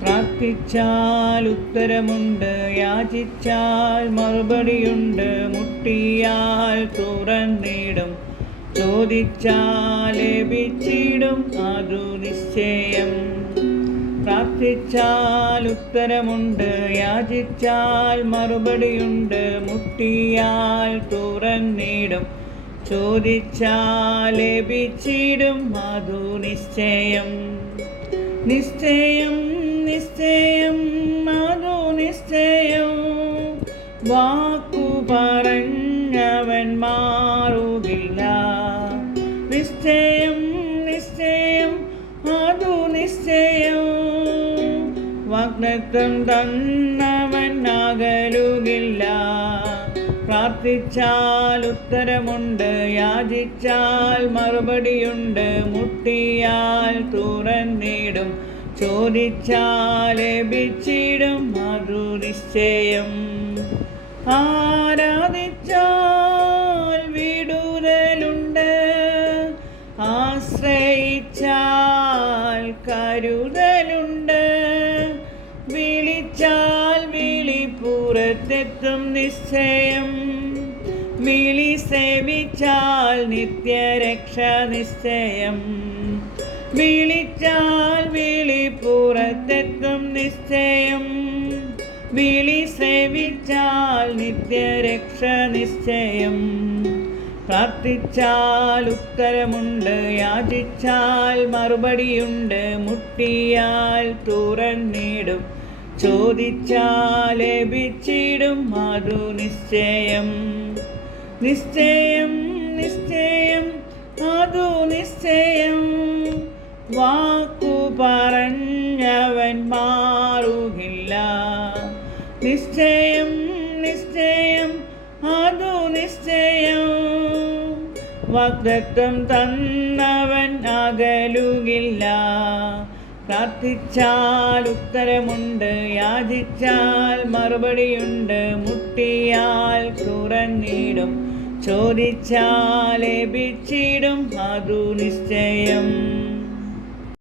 പ്രാർത്ഥിച്ചാൽ ഉത്തരമുണ്ട്, യാചിച്ചാൽ മറുപടിയുണ്ട്, മുട്ടിയാൽ തുറന്നിടും, ചോദിച്ചാൽ ലഭിച്ചിടും, അതു നിശ്ചയം. പ്രാർത്ഥിച്ചാൽ ഉത്തരമുണ്ട്, യാചിച്ചാൽ മറുപടിയുണ്ട്, മുട്ടിയാൽ തുറന്നിടും, ചോദിച്ചാൽ ലഭിച്ചിടും, അതു നിശ്ചയം. നിശ്ചയം നിശ്ചയം അതു നിശ്ചയം, വാക്കു പറഞ്ഞവൻ മാറുകില്ല. നിശ്ചയം നിശ്ചയം അതു നിശ്ചയം, വാഗ്ദത്തം തന്നവൻ അകലുകില്ല. പ്രാർത്ഥിച്ചാൽ ഉത്തരമുണ്ട്, യാചിച്ചാൽ മറുപടിയുണ്ട്, മുട്ടിയാൽ തുറന്നിടും, ചോദിച്ചാൽ ലഭിച്ചിടും, അതു നിശ്ചയം. ആരാധിച്ചാൽ വിടുതലുണ്ട്, ആശ്രയിച്ചാൽ കരുതലുണ്ട്, വിളിച്ചാൽ വിളിപ്പുറത്തെത്തും നിശ്ചയം. വിളി സേവിച്ചാൽ നിത്യരക്ഷ നിശ്ചയം. വിളിച്ചാൽ വിളിപ്പുറത്തെത്തും നിശ്ചയം. വിളി സേവിച്ചാൽ നിത്യരക്ഷ നിശ്ചയം. പ്രാർത്ഥിച്ചാൽ ഉത്തരമുണ്ട്, യാചിച്ചാൽ മറുപടിയുണ്ട്, മുട്ടിയാൽ തുറന്നിടും, ചോദിച്ചാൽ ലഭിച്ചിടും, അതു നിശ്ചയം. നിശ്ചയം നിശ്ചയം അതു നിശ്ചയം, വാക്കു പറഞ്ഞവൻ മാറുകില്ല. നിശ്ചയം നിശ്ചയം അതു നിശ്ചയം, വാഗ്ദത്തം തന്നവൻ അകലുകില്ല. പ്രാർത്ഥിച്ചാൽ ഉത്തരമുണ്ട്, യാചിച്ചാൽ മറുപടിയുണ്ട്, മുട്ടിയാൽ തുറന്നിടും, ചോദിച്ചാൽ ലഭിച്ചിടും, അതു നിശ്ചയം.